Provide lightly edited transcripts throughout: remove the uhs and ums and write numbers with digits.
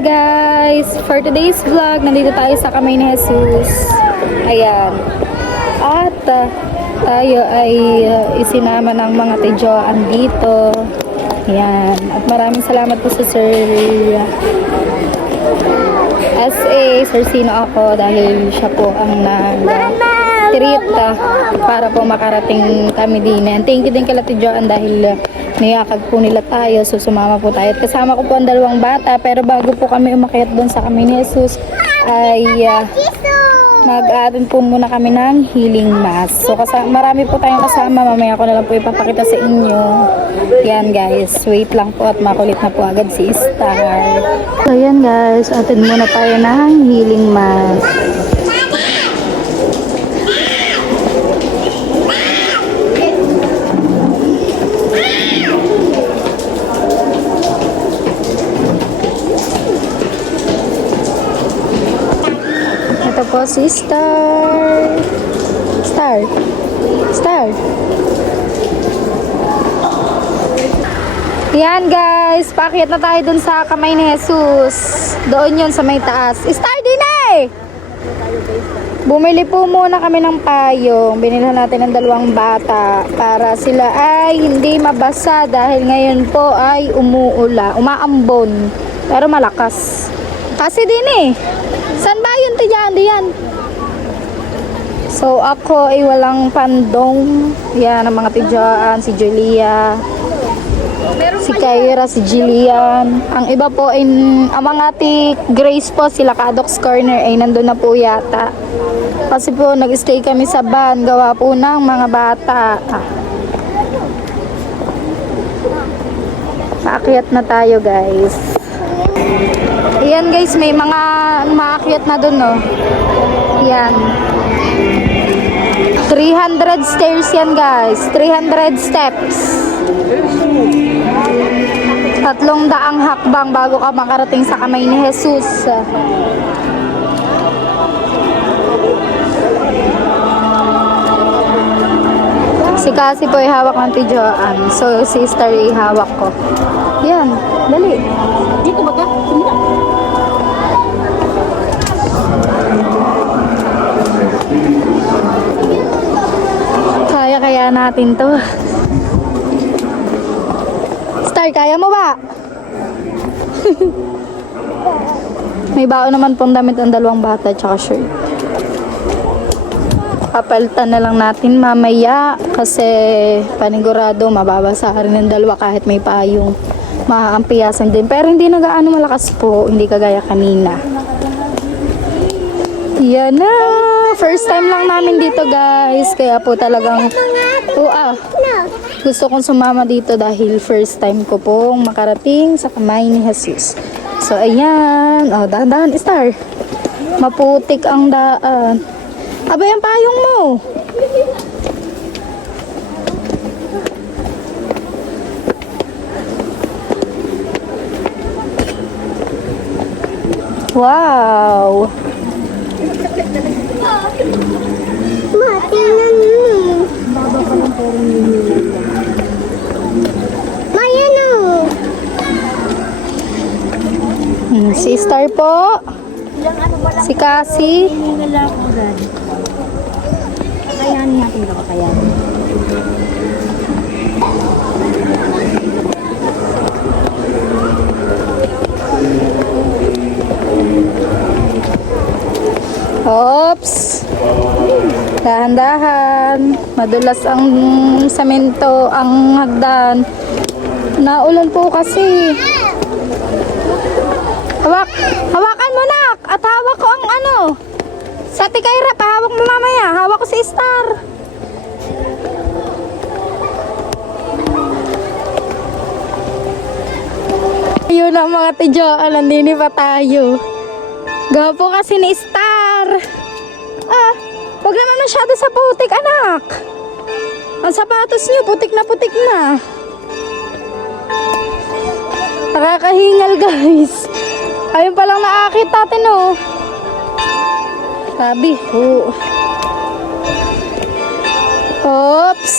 Hi guys! For today's vlog, nandito tayo sa kamay ni Jesus. Ayan. At tayo ay isinama ng mga tidyoan dito. Ayan. At maraming salamat po sa Sir SA, Sir Sino ako, dahil siya po ang nag-treat para po makarating kami din. And thank you din kay Tidyoan dahil niyakag po nila tayo, so sumama po tayo. At kasama ko po ang dalawang bata, pero bago po kami umakyat doon sa kami ni Jesus ay mag-aatin po muna kami ng healing mass. So marami po tayong kasama, mamaya ko na lang po ipapakita sa inyo. Yan guys, wait lang po at makulit na po agad si Star. So yan guys, atin muna tayo ng healing mass. Ito po si Star. Star. Yan guys, paakyat na tayo dun sa kamay ni Jesus. Doon yun sa may taas. Star din eh! Bumili po muna kami ng payong. Binilhan natin ng dalawang bata para sila ay hindi mabasa dahil ngayon po ay umaambon. Pero malakas. Kasi din eh. San ba yun diyan? So ako ay walang pandong. Yan ang mga tidyaan, si Julia, si Kyra, si Jillian. Ang iba po ay ang mga Grace po, sila Kadox Corner ay nandun na po yata. Kasi po nag-stay kami sa van, gawa po ng mga bata. Paakyat na tayo guys. Ayan guys, may mga maakyat na dun no. Yan. 300 stairs yan guys. 300 steps. 300 hakbang bago ka makarating sa kamay ni Jesus. Si Cassie po ay hawak ng tidyoan. So si Star ay hawak ko. Yan, dali. Dito ba ka? Kaya natin to. Star, kaya mo ba? May baon naman pong damit ang dalawang bata tsaka shirt. Papalitan na lang natin mamaya kasi panigurado mababasa rin ng dalawa kahit may payong. Maaampiyasan din. Pero hindi na gaano malakas po. Hindi kagaya kanina. Yan na. First time lang namin dito guys. Kaya po talagang gusto kong sumama dito dahil first time ko pong makarating sa kamay ni Jesus. So ayan. Dahan-dahan Star. Maputik ang daan. Abay ang payong mo. Wow! Tingnan mo. Baba pa lang po Mayan o. Si Star po. Si Cassie. Kakayanin natin ito, kakayanin. Oops. Dahan-dahan. Madulas ang semento, ang hagdan. Naulan po kasi. Hawakan mo nak. At hawak ko ang ano. Sa Kyra, pahawak mo mamaya. Hawak ko si Star. Ayun ang mga tidyoan. Nandini pa tayo. Gapo kasi ni Star. Huwag naman masyado sa putik, anak. Ang sapatos niyo, putik na. Nakakahingal, guys. Ayun palang naakit natin, oh. Sabi, Oops.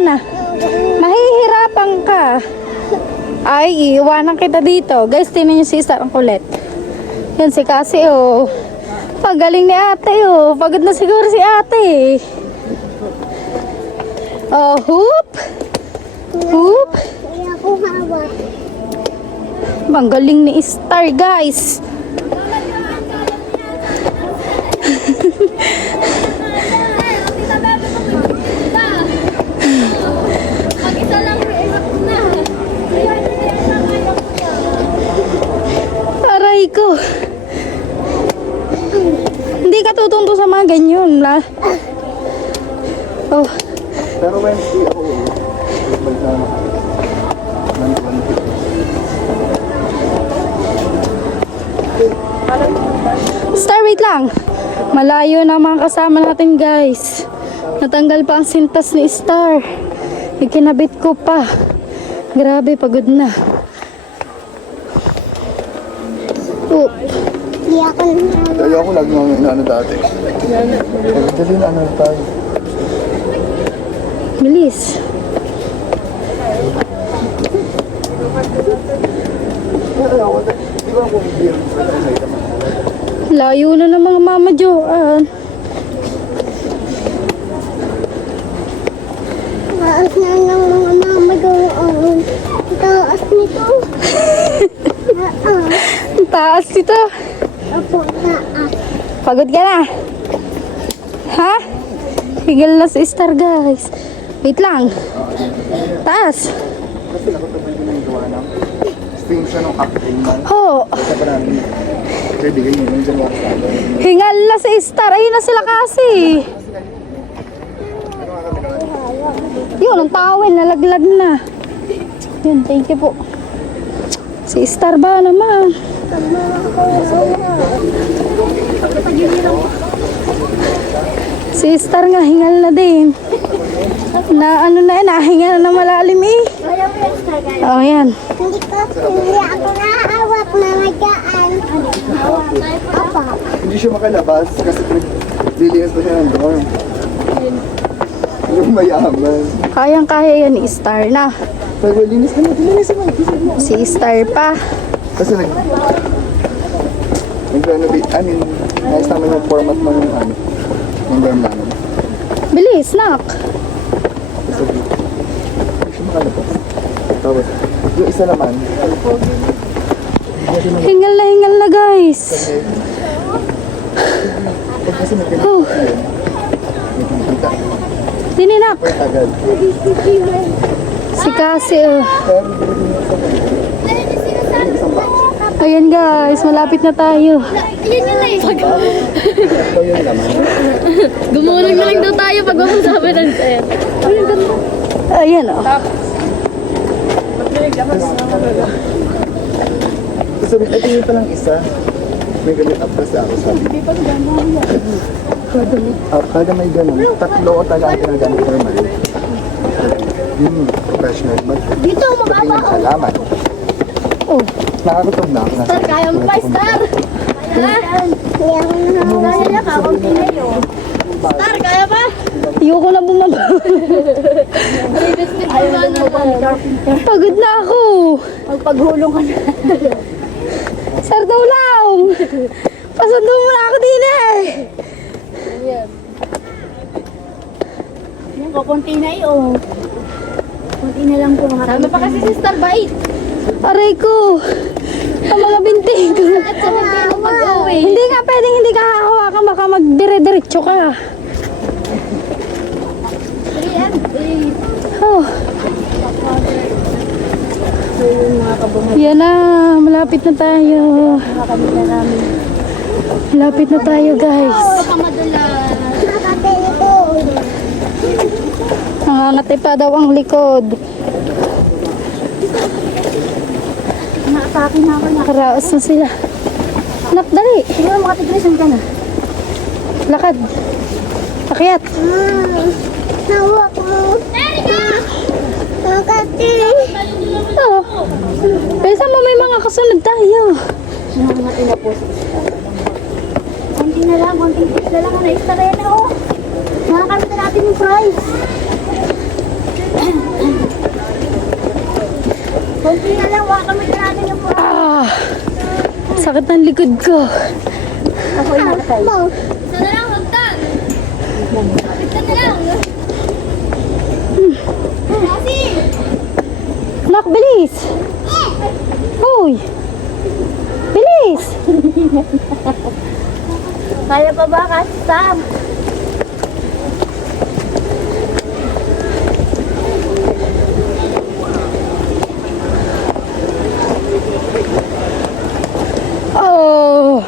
na. Mahihirapan ka. Ay, iiwanan kita dito. Guys, tinan niyo si Star ang kulit. Yan si Cassie, oh. Pagaling ni ate, oh. Pagod na siguro si ate. Oh, hoop. Hoop. Kaya ako hawak. Ang galing ni Star, guys. Aray ko. Hindi ka tutunto sa mga ganyan, la. Oh, Pero Wednesday ako Star, wait lang. Malayo na mga kasama natin, guys. Natanggal pa ang sintas ni Star. Ikinabit ko pa. Grabe, pagod na. Oh, Hindi ako hawak. Kaya ako lagi nang inaano dati. Dali na ano tayo. bilis. Layo na ng mga mama Joan. Taas na ng mga mama doon. Taas nito. Ang taas dito. Apo, taas. Pagod ka na? Ha? Higil na si Star, guys. Wait lang. Taas. Kasi nakatabi ko ng gawa ng sting siya ng acting. Ho. Sa parang kaya bigay mo yung dyan sa akin. Hingal na si Star. Ayun na sila kasi. Yun, ang tawel. Nalaglag na. Yun, thank you po. Si Star ba naman? Si Star nga, hingal na din. Na ano na, nahingal na malalim eh. Oh, yan. Hindi ako nahawak na nagaan. Apa. Hindi siya makalabas kasi lilinis pa siya ng dorm. Yung mayaman. Kayang-kaya yan ni Star na. Pero linis na mo, linis mo. Si Star pa. Kasi nag-renovate, nais namin yung format ng yung dorm namin. Bilis, nak. Kasi hindi siya makalabas. Tapos, yung isa naman, Hingal na guys. pag kasi may Oh, pinakita, dininak. may agad. Si Cassie. Oh. Ayan guys, malapit na tayo. Ito yung laman. Gumulong na lang daw tayo pag masasabi ng sir. Ayan oh. Sabi, ito yung palang isa. May ganit up kasi ako sabi. Kada may ganun, tatlo o tala ang ginagamit per month. Professional mag. Dito, mababa. Salamat. Oh, Nakakatog na ako. Star, kaya mo pa, Star! Hindi ako nahawak. Kaya ka, konti na yun. Star, kaya pa? ayoko na bumaba. Ayaw na ba? Pagod na ako. Magpaghulong ka na. Sir daw lang. Pasundo mo na ako din eh. Yan, kukunti na yun. Kunti na lang po. Sabi pa kasi si Star, bait. Aray ko. Ang mga bintig. At sa mga pag-uwi. Hindi nga pwedeng hindi ka hahawakan. Baka magdire-diretso ka. Oh. Yan na. Malapit na tayo. Malapit na tayo guys. Kamadala. Nakakatito. Nangangati pa daw ang likod. Naatake na ako na. Karaos na sila. Anak, dali. Siguro makatigrisan ka na. Lakad. Akyat. Hawak mo. Nakakatito. Oh. Pesa mo may mga kasunod tayo. Nangangati na po. Konti na lang, konting tips na lang. Na-Star yan ako. Nakakamit na natin yung prize. Kunti na lang, waka kami natin yung po. Sakit ng likod ko. Ako yung nakatay. Isa na lang, hagdan. Isa na lang. Kasi, Nak, bilis! Hoy! Bilis! Kaya pa ba, Sam? Oh!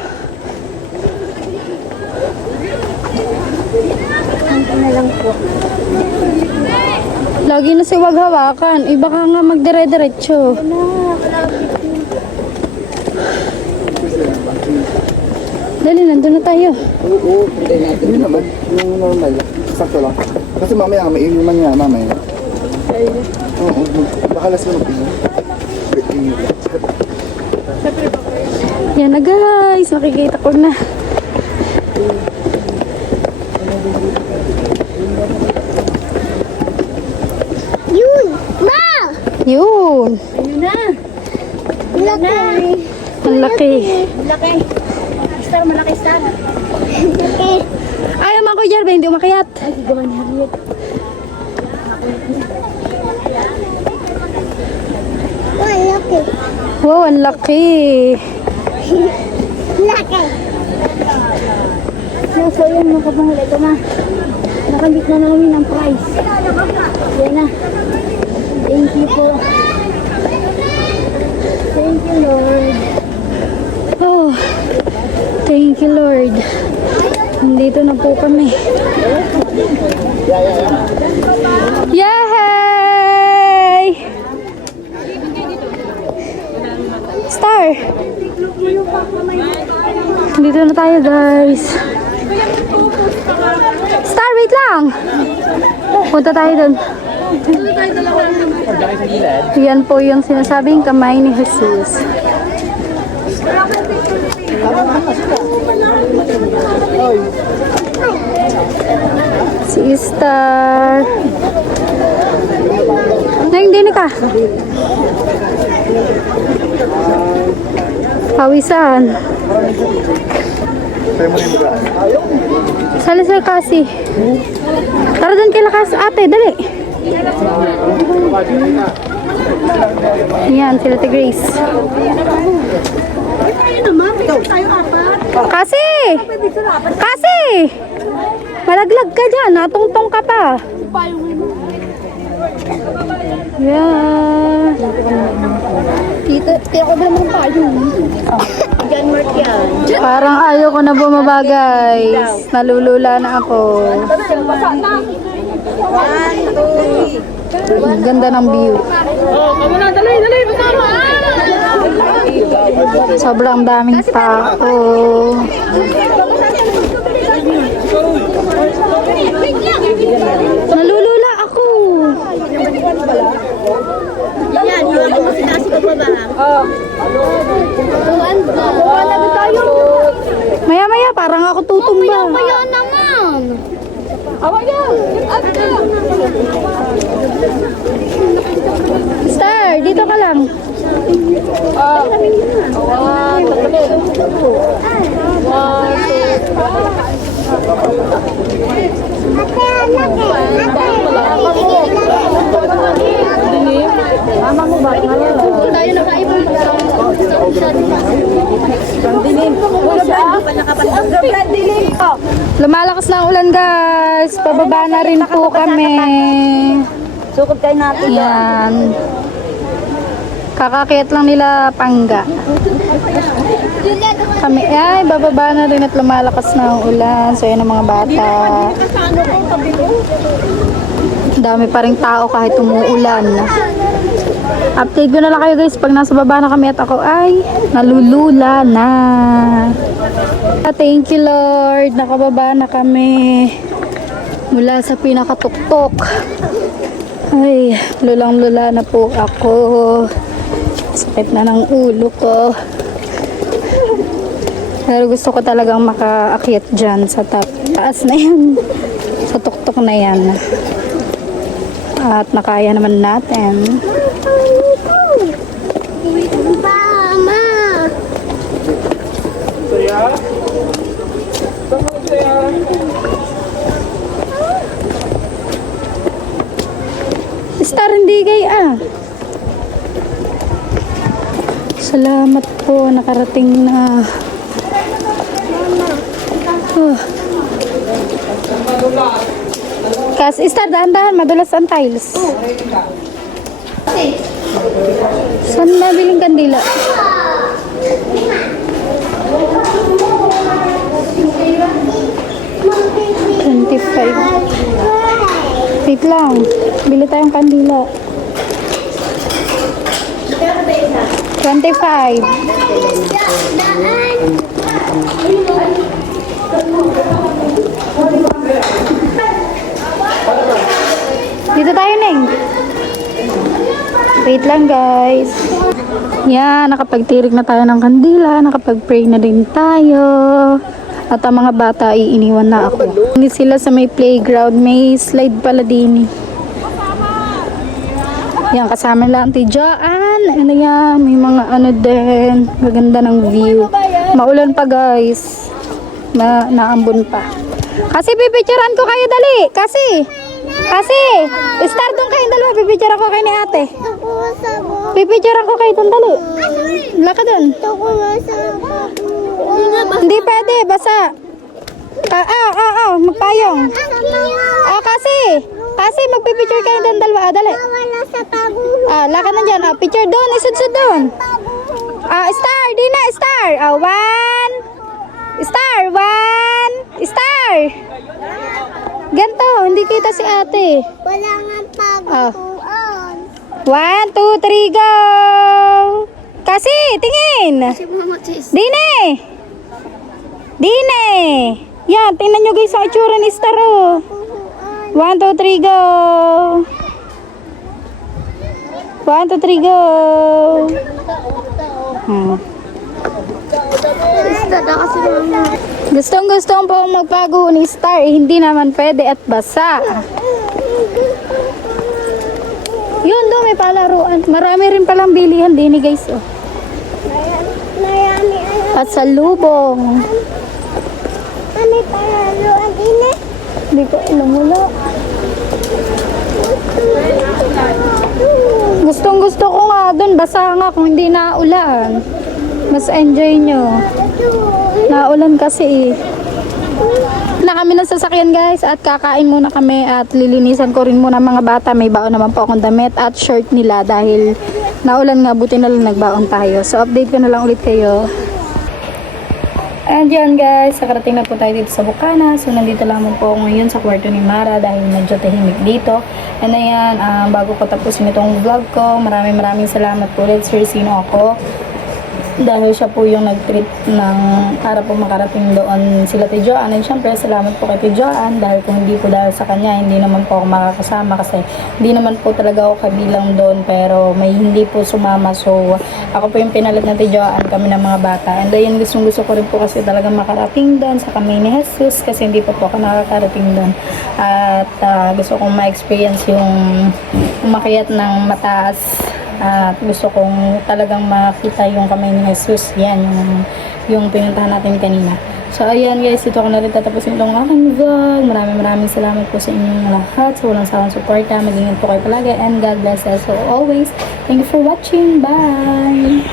Kunti na lang po. Lagi na si wag hawakan. Iba ka nga magdire-diretso. Dali, nandun na tayo. Oo, hindi natin. Yun naman, yung normal. Sakto lang. Kasi mamaya, may inuman niya, mamaya. Oo, baka last mo na Yan na guys, makikita ko na. yun. Ma! Yun. Ayun na. Laki. Ang laki. Malaki. Star, malaki star. Laki. Ayaw man ko dyan, ba hindi umakyat? Ay, gawa ni Harriet. Oh, laki. Wow, ang laki. Laki. So yun mga kabahal, ito na. Nakabit na namin ang price. Yan na. Thank you po. Thank you, Lord. Oh, thank you Lord. Nandito na po kami. Yay! Star! Dito na tayo guys. Star, wait lang! Punta tayo dun. Yan po yung sinasabing kamay ni Jesus. Si Star. Nang din ka. Pawisan. Tayo mo na yung magaan. Salisal kasi. Tara doon kay lakas ate, dali. Yan, sila ti Grace. Kasi! Kasi! Malaglag ka dyan, natungtong ka pa. Yeah. Tira ko ba naman tayo? John Mark yan. Parang ayaw ko na bumaba guys. Nalulula na ako. Ang ganda ng view. Sobrang daming tao. Nalulula ako. Yan, yun. Yung masinasi ko pa ba? Maya-maya parang ako tutumba. Kaya naman. Star, dito ka lang. Lumalakas na ang ulan guys. Pababa na rin po kami. Sukod kayo natin. Yan. Kakakit lang nila pangga. Kami ay bababa na rin at lumalakas na ang ulan. So yan ang mga bata. Dami pa rin tao kahit umuulan. Update ko na lang kayo guys pag nasa baba na kami at ako ay nalulula na. Thank you Lord. Nakababa na kami mula sa pinakatuktok. Ay, lulang-lula na po ako. Sakit na ng ulo ko. Pero gusto ko talagang makaakyat dyan sa taas na yan. Sa tuktok na yan. At nakaya naman natin. Mama! Star, hindi gaya. Salamat po, nakarating na. Oh. Kas, Star, dahan-dahan, madulas ang tiles. Saan nabiling kandila? $25. Wait lang. Bili tayong kandila. 25. Dito tayo, Neng. Wait lang, guys. Yan, nakapagtirik na tayo ng kandila. Nakapag-pray na din tayo. At ang mga bata, iiniwan na ako. Hindi sila sa may playground. May slide pala din. Yan, kasama lang ti Joanne. Ano yan, may mga ano din. Maganda ng view. Maulan pa, guys. Naambon pa. Kasi pipicturean ko kayo, dali. Kasi, start doon kayong dalawa. Pipicturean ko kayo ni ate. Pipicturean ko kayo doon, dali. Laka doon. Hindi pwede, basa. Magpayong. Kasi magpipicture kayo doon dalawa, dali. Laka na dyan. Picture doon, isud-sud doon. Star, di na, star. One. Star. Ganto, hindi kita si ate. Wala nga pagpuan. 1, 2, 3, go! Kasi, tingin! Dine! Yan, tingnan nyo guys ang itsura ni Star, oh. 1, 2, 3, go! 1, 2, 3, go! Gustong po magpago ni Star, hindi naman pwede at basa. Yun doon, may palaruan. Marami rin palang bilihan din guys, oh. Marami At sa lubong. May palaruan din eh. Hindi ko alam, wala. Gusto ko nga doon, basa nga kung hindi naulan. Mas enjoy nyo. Naulan kasi eh. Na kami ng sasakyan guys at kakain muna kami at lilinisan ko rin muna mga bata. May baon naman po akong damit at shirt nila dahil naulan nga, buti na lang nagbaon tayo. So update ko na lang ulit kayo. And yan guys, nakarating na po tayo dito sa Bukana. So nandito lamang po ako ngayon sa kwarto ni Mara dahil medyo tahimik dito. And ayan, bago ko tapusin itong vlog ko, maraming salamat po ulit Sir Sino ako. Dahil siya po yung nag-treat ng para po makarating doon sila kay Joanne. And syempre, salamat po kay Joanne dahil kung hindi po dahil sa kanya, hindi naman po ako makakasama kasi hindi naman po talaga ako kabilang doon pero may hindi po sumama. So, ako po yung pinalit na kay Joanne, kami ng mga bata. And ayun, gusto ko rin po kasi talaga makarating doon sa kamay ni Jesus kasi hindi po ako nakakarating doon. At gusto kong ma-experience yung umakyat ng mataas. At gusto kong talagang makita yung kamay ni Jesus. Yan, yung pinuntahan natin kanina. So, ayan guys, dito ako na rin tatapusin itong aking vlog. Maraming salamat po sa inyong lahat. Sa walang sawang suporta. Mag-ingat po kayo palagi. And God bless us. So, always, thank you for watching. Bye!